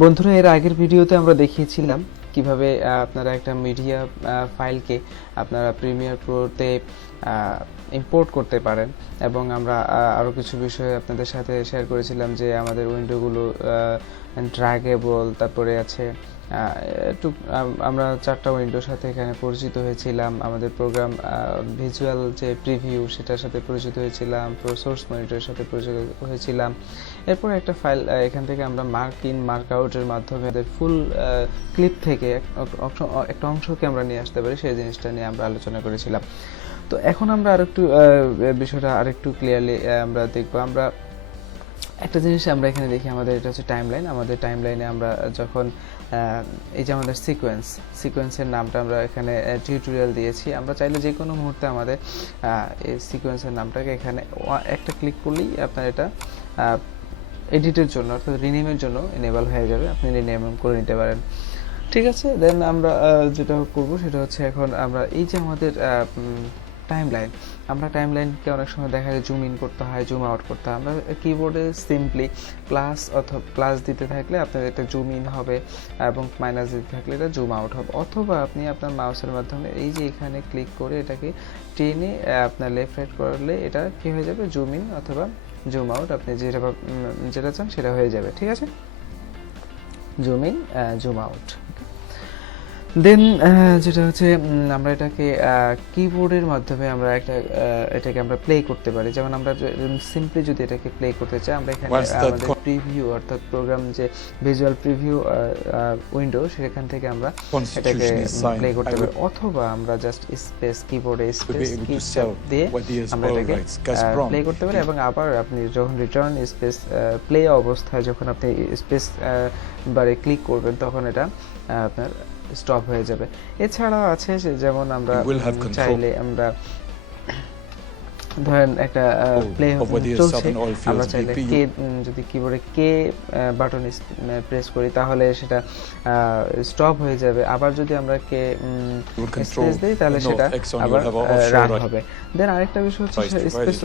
বন্ধুরা, এর আগের ভিডিওতে আমরা দেখিয়েছিলাম কিভাবে আপনারা একটা মিডিয়া ফাইলকে আপনারা প্রিমিয়ার প্রোতে ইম্পোর্ট করতে পারেন, এবং আমরা আরও কিছু বিষয় আপনাদের সাথে শেয়ার করেছিলাম যে আমাদের উইন্ডোগুলো ড্র্যাগেবল, তারপরে আছে একটু আমরা 4টা উইন্ডোর সাথে এখানে পরিচিত হয়েছিলাম। আমাদের প্রোগ্রাম ভিজুয়াল যে প্রিভিউ সেটার সাথে পরিচিত হয়েছিলাম, সোর্স মনিটরের সাথে পরিচিত হয়েছিলাম। এরপর একটা ফাইল এখান থেকে আমরা মার্ক ইন মার্ক আউটের মাধ্যমে আমাদের ফুল ক্লিপ থেকে একটা অংশকে আমরা নিয়ে আসতে পারি, সেই জিনিসটা নিয়ে আমরা আলোচনা করেছিলাম। তো এখন আমরা আরেকটু বিষয়টা আরেকটু ক্লিয়ারলি আমরা দেখব। আমরা একটা জিনিস আমরা এখানে দেখি, আমাদের এটা হচ্ছে টাইমলাইন। আমাদের টাইমলাইনে আমরা যখন এই যে আমাদের সিকোয়েন্সের নামটা আমরা এখানে টিউটোরিয়াল দিয়েছি, আমরা চাইলে যে কোনো মুহূর্তে আমাদের এই সিকোয়েন্সের নামটাকে এখানে একটা ক্লিক করলেই আপনার এটা এডিটের জন্য অর্থাৎ রিনেমের জন্য এনেবল হয়ে যাবে, আপনি রিনেম করে নিতে পারেন। ঠিক আছে, দেন আমরা যেটা করব সেটা হচ্ছে এখন আমরা এই যে আমাদের টাইমলাইন, আমরা টাইমলাইনকে অনেক সময় দেখা যায় জুম ইন করতে হয়, জুম আউট করতে হয়। আমরা কিবোর্ডে সিম্পলি প্লাস অথবা প্লাস দিতে থাকলে আপনার এটা জুম ইন হবে, এবং মাইনাস দিতে থাকলে এটা জুম আউট হবে। অথবা আপনি আপনার মাউসের মাধ্যমে এই যে এখানে ক্লিক করে এটাকে টেনে আপনার লেফট রাইট করলে এটা কি হয়ে যাবে, জুম ইন অথবা জুম আউট, আপনি যেটা চান সেটা হয়ে যাবে। ঠিক আছে, জুম ইন জুম আউট। দেন যেটা হচ্ছে আমরা এটাকে কিবোর্ডের মাধ্যমে আমরা এটাকে আমরা প্লে করতে পারি। যেমন আমরা সিম্পলি যদি এটাকে প্লে করতে চাই, আমরা এখানে আমাদের প্রিভিউ অর্থাৎ প্রোগ্রাম যে ভিজুয়াল প্রিভিউ উইন্ডো, সেখান থেকে আমরা এটাকে প্লে করতে পারি। অথবা আমরা জাস্ট স্পেস কিবোর্ডে স্পেস কি দিয়ে আমরা এটাকে প্লে করতে পারি, এবং আবার আপনি যখন রিটার্ন স্পেস প্লে অবস্থায় যখন আপনি স্পেস বারে ক্লিক করবেন তখন এটা আপনার স্টপ হয়ে যাবে। এছাড়াও আছে যেমন আমরা চাইলে আমরা ধরেন একটা প্লে চলছে, আমরা চাইলে কে যদি কিবোর্ডে কে বাটন প্রেস করি তাহলে সেটা স্টপ হয়ে যাবে। আবার যদি আমরা কে স্পেস দিই তাহলে সেটা আবার রান হবে। দেন আরেকটা বিষয় হচ্ছে স্পেস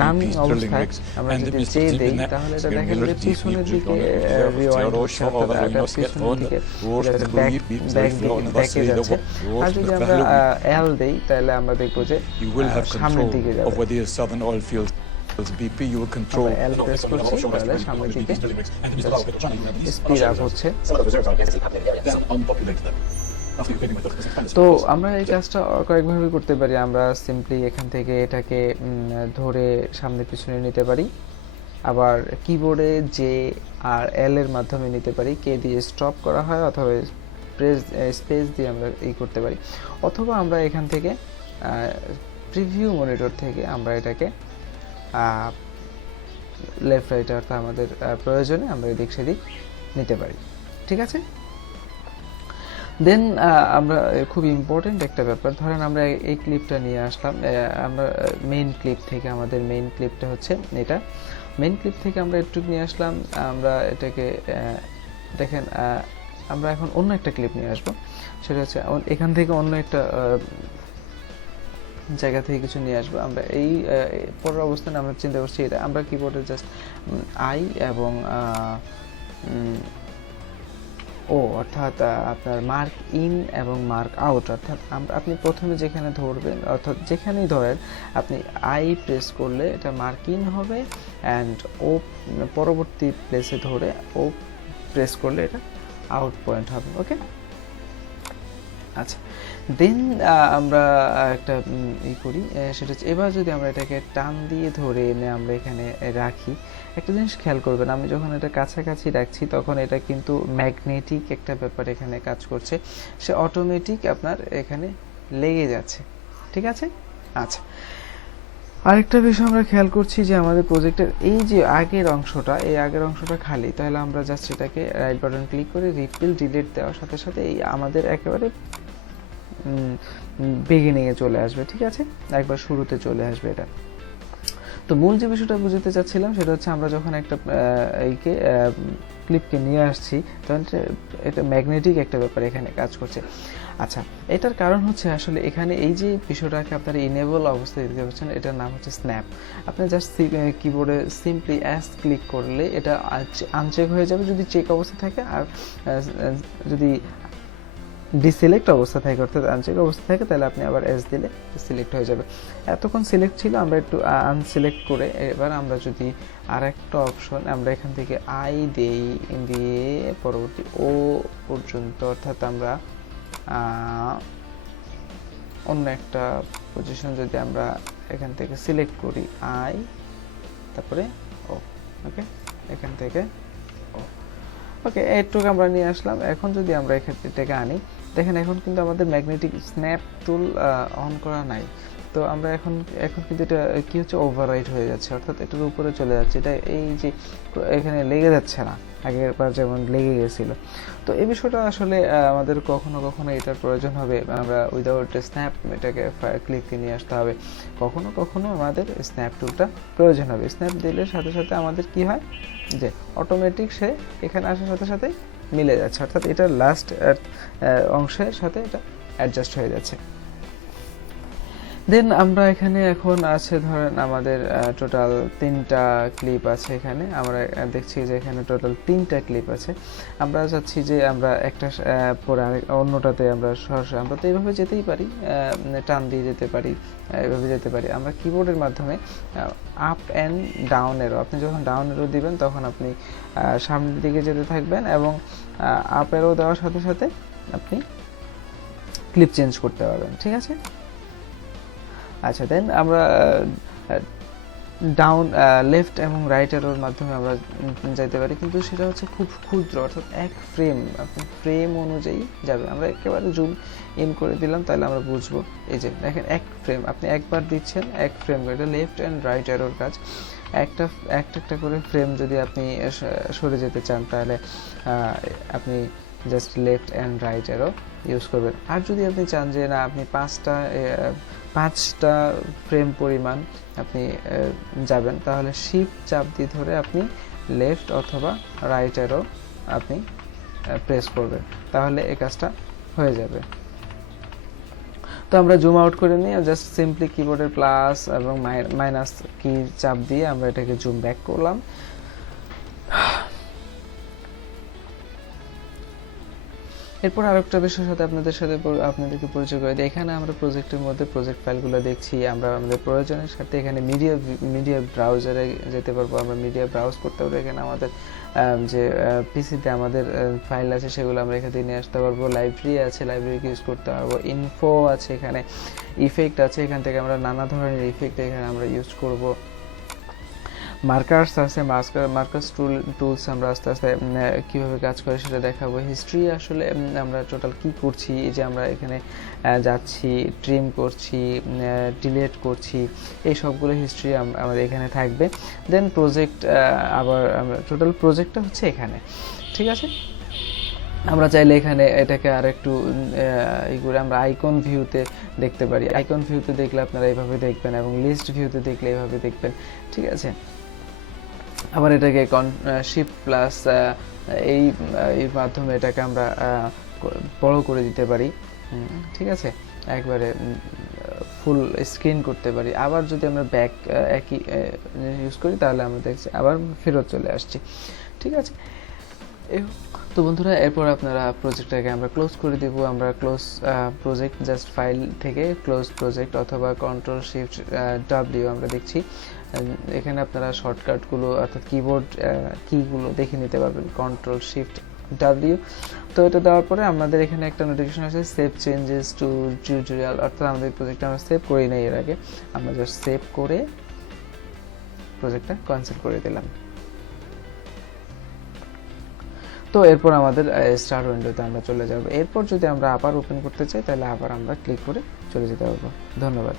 রানিং অবস্থায় আমরা যদি জে দেই তাহলে এটা দেখা যাবে পিছনের দিকে রিওয়াইন্ড হচ্ছে, অর্থাৎ এটা পিছনের দিকে ব্যাকে যাচ্ছে। আর যদি আমরা এল দেই তাহলে আমরা দেখবো যে সামনের দিকে যাবে। Over the southern oil fields BP you will control সামনের দিকে স্পিড আপ হচ্ছে। তো আমরা এই কাজটা কয়েকভাবে করতে পারি। আমরা সিম্পলি এখান থেকে এটাকে ধরে সামনে পিছনে নিতে পারি, আবার কিবোর্ডে জে আর এল এর মাধ্যমে নিতে পারি, কে দিয়ে স্টপ করা হয়, অথবা স্পেস দিয়ে আমরা করতে পারি। অথবা আমরা এখান থেকে প্রিভিউ মনিটর থেকে আমরা এটাকে লেফট রাইট অর্থাৎ আমাদের প্রয়োজনে আমরা এদিক সেদিক নিতে পারি। ঠিক আছে, দেন আমরা খুব ইম্পর্টেন্ট একটা ব্যাপার, ধরেন আমরা এই ক্লিপটা নিয়ে আসলাম, আমরা মেইন ক্লিপ থেকে, আমাদের মেইন ক্লিপটা হচ্ছে এটা, মেইন ক্লিপ থেকে আমরা একটু নিয়ে আসলাম, আমরা এটাকে দেখেন আমরা এখন অন্য একটা ক্লিপ নিয়ে আসবো, সেটা হচ্ছে এখান থেকে অন্য একটা জায়গা থেকে কিছু নিয়ে আসবো। আমরা এই পরের অবস্থানে আমরা চিন্তা করছি এটা আমরা কিবোর্ডে জাস্ট আই এবং ও অর্থাৎ আপনার মার্ক ইন এবং মার্ক আউট, অর্থাৎ আপনি প্রথমে যেখানে ধরবেন অর্থাৎ যেখানেই ধরেন আপনি আই প্রেস করলে এটা মার্ক ইন হবে, অ্যান্ড ও পরবর্তী প্লেসে ধরে ও প্রেস করলে এটা আউট পয়েন্ট হবে। ওকে, আচ্ছা, দেন আমরা একটা করি, সেটা হচ্ছে এবার যদি আমরা এটাকে টান দিয়ে ধরে এনে আমরা এখানে রাখি, একটা জিনিস খেয়াল করবেন, আমি যখন এটা কাছাকাছি রাখছি তখন এটা কিন্তু ম্যাগনেটিক একটা ব্যাপার এখানে কাজ করছে, সে অটোমেটিক আপনার এখানে লেগে যাচ্ছে। ঠিক আছে, আচ্ছা, আরেকটা বিষয় আমরা খেয়াল করছি যে আমাদের প্রজেক্টের এই যে আগের অংশটা খালি, তাহলে আমরা জাস্ট এটাকে রাইট বাটন ক্লিক করে রিপিল ডিলিট দেওয়ার সাথে সাথে এই আমাদের একেবারে বিগিনিংয়ে চলে আসবে। ঠিক আছে, একবার শুরুতে চলে আসবে এটা। তো মূল যে বিষয়টা বুঝতে চাচ্ছিলাম সেটা হচ্ছে আমরা যখন একটা ক্লিপকে নিয়ে আসছি তখন এটা ম্যাগনেটিক একটা ব্যাপার এখানে কাজ করছে। আচ্ছা, এটার কারণ হচ্ছে আসলে এখানে এই যে বিষয়টাকে আপনারা ইনেবল অবস্থায় দিতে পারছেন, এটার নাম হচ্ছে স্ন্যাপ। আপনি জাস্ট কিবোর্ডে সিম্পলি অ্যাস ক্লিক করলে এটা আনচেক হয়ে যাবে যদি চেক অবস্থা থাকে, আর যদি ডিসিলেক্ট অবস্থা থাকে অর্থাৎ আনচেক অবস্থা থাকে তাহলে আপনি আবার এস দিলে সিলেক্ট হয়ে যাবে। এতক্ষণ সিলেক্ট ছিল, আমরা একটু আনসিলেক্ট করে এবার আমরা যদি আরেকটা অপশন আমরা এখান থেকে আই দিয়ে পরবর্তী ও পর্যন্ত, অর্থাৎ আমরা অন্য একটা পজিশন যদি আমরা এখান থেকে সিলেক্ট করি আই তারপরে ও, ওকে, এখান থেকে ও, ওকে, এইটুকু আমরা নিয়ে আসলাম। এখন যদি আমরা এটাকে আনি, দেখেন এখন কিন্তু আমাদের ম্যাগনেটিক স্ন্যাপ টুল অন করা নাই। তো আমরা এখন কিন্তু এটা কি হচ্ছে, ওভাররাইট হয়ে যাচ্ছে, অর্থাৎ এটার উপরে চলে যাচ্ছে, এটা এই যে এখানে লেগে যাচ্ছে না, আগের বার যেমন লেগে গেছিল। তো এই বিষয়টা আসলে আমাদের কখনো কখনো এটার প্রয়োজন হবে, আমরা উইদাউট স্ন্যাপ এটাকে ক্লিককে নিয়ে আসতে হবে। কখনো কখনো আমাদের স্ন্যাপ টুলটা প্রয়োজন হবে। স্ন্যাপ দিলে সাথে সাথে আমাদের কি হয় যে অটোমেটিক সে এখানে আসার সাথে সাথে মিলে যাচ্ছে, অর্থাৎ এটার লাস্ট অংশের সাথে এটা অ্যাডজাস্ট হয়ে যাচ্ছে। দেন আমরা এখানে এখন আছে ধরেন আমাদের টোটাল 3টা ক্লিপ আছে, এখানে আমরা দেখছি যে এখানে টোটাল 3টা ক্লিপ আছে। আমরা চাচ্ছি যে আমরা একটা পরে অন্যটাতে আমরা সরাসরি, আমরা তো এইভাবে যেতেই পারি, টান দিয়ে যেতে পারি, এভাবে যেতে পারি। আমরা কিবোর্ডের মাধ্যমে আপ অ্যান্ড ডাউন এরো, আপনি যখন ডাউন এরো দিবেন তখন আপনি সামনের দিকে যেতে থাকবেন এবং আপ এরো দেওয়ার সাথে সাথে আপনি ক্লিপ চেঞ্জ করতে পারবেন, ঠিক আছে। আচ্ছা, দেন আমরা ডাউন লেফট এবং রাইট এরোর মাধ্যমে আমরা যাইতে পারি, কিন্তু সেটা হচ্ছে খুব ক্ষুদ্র, অর্থাৎ এক ফ্রেম, আপনি ফ্রেম অনুযায়ী যাবে। আমরা একেবারে জুম ইন করে দিলাম তাহলে আমরা বুঝবো। এই যে দেখেন এক ফ্রেম, আপনি একবার দিচ্ছেন এক ফ্রেম করে, এটা লেফট অ্যান্ড রাইট এরোর কাজ। একটা করে ফ্রেম যদি আপনি সরে যেতে চান তাহলে আপনি just left and right arrow use করবেন। আর যদি আপনি চান যে না আপনি 5টা ফ্রেম পরিমাণ আপনি যাবেন, তাহলে শিফট চাপ দিয়ে ধরে আপনি লেফট অথবা রাইট এরো আপনি প্রেস করবেন, তাহলে এই কাজটা হয়ে যাবে। তো আমরা জুম আউট করে নিই, জাস্ট সিম্পলি কিবোর্ডের প্লাস এবং মাইনাস কি চাপ দিয়ে আমরা এটাকে জুম ব্যাক করলাম। এরপর আরেকটা বিষয়ের সাথে আপনাদেরকে পরিচয় করে দিই। এখানে আমরা প্রজেক্টের মধ্যে প্রজেক্ট ফাইলগুলো দেখছি, আমরা আমাদের প্রয়োজনের সাথে এখানে মিডিয়া ব্রাউজারে যেতে পারবো, আমরা মিডিয়া ব্রাউজ করতে পারবো। এখানে আমাদের যে পিসিতে আমাদের ফাইল আছে সেগুলো আমরা এখান থেকে নিয়ে আসতে পারবো। লাইব্রেরি আছে, লাইব্রেরিকে ইউজ করতে পারবো। ইনফো আছে, এখানে ইফেক্ট আছে, এখান থেকে আমরা নানা ধরনের ইফেক্ট এখানে আমরা ইউজ করব। মার্কার্স আছে, মার্কার্স টুলস আমরা আস্তে আস্তে কীভাবে কাজ করে সেটা দেখাবো। হিস্ট্রি আসলে আমরা টোটাল কি করছি, এই যে আমরা এখানে যাচ্ছি, ট্রিম করছি, ডিলিট করছি, এই সবগুলো হিস্ট্রি আমাদের এখানে থাকবে। দেন প্রজেক্ট, আবার আমরা টোটাল প্রজেক্টটা হচ্ছে এখানে, ঠিক আছে। আমরা চাইলে এখানে এটাকে আর একটু ই করে আমরা আইকন ভিউতে দেখতে পারি। আইকন ভিউতে দেখলে আপনারা এইভাবে দেখবেন এবং লিস্ট ভিউতে দেখলে এইভাবে দেখবেন, ঠিক আছে। আবার এটাকে শিফট প্লাস এই মাধ্যমে এটাকে আমরা বড় করে দিতে পারি, ঠিক আছে, একবারে ফুল স্ক্রিন করতে পারি। আবার যদি আমরা ব্যাক একই ইউজ করি তাহলে আমরা দেখছি আবার ফেরত চলে আসছি, ঠিক আছে। তো বন্ধুরা, এরপর আপনারা প্রজেক্টটাকে আমরা ক্লোজ করে দেব। আমরা ক্লোজ প্রজেক্ট, জাস্ট ফাইল থেকে ক্লোজ প্রজেক্ট অথবা কন্ট্রোল শিফট ডাব্লিউ আমরা দেখছি। এখানে আপনারা শর্টকাটগুলো অর্থাৎ কিবোর্ড কিগুলো দেখে নিতে পারবেন, কন্ট্রোল শিফট ডাব্লিউ। তো এটা দেওয়ার পরে আমাদের এখানে একটা নোটিফিকেশন আছে, সেভ চেঞ্জেস টু টিউটোরিয়াল, অর্থাৎ আমাদের প্রজেক্টটা আমরা সেভ করি নাই এর আগে, আমরা জাস্ট সেভ করে প্রজেক্টটা ক্যান্সেল করে দিলাম। তো এরপর আমাদের স্টার্ট উইন্ডোতে আমরা চলে যাব। এরপর যদি আমরা আবার ওপেন করতে চাই তাহলে আবার আমরা ক্লিক করে চলে যেতে পারবো। ধন্যবাদ।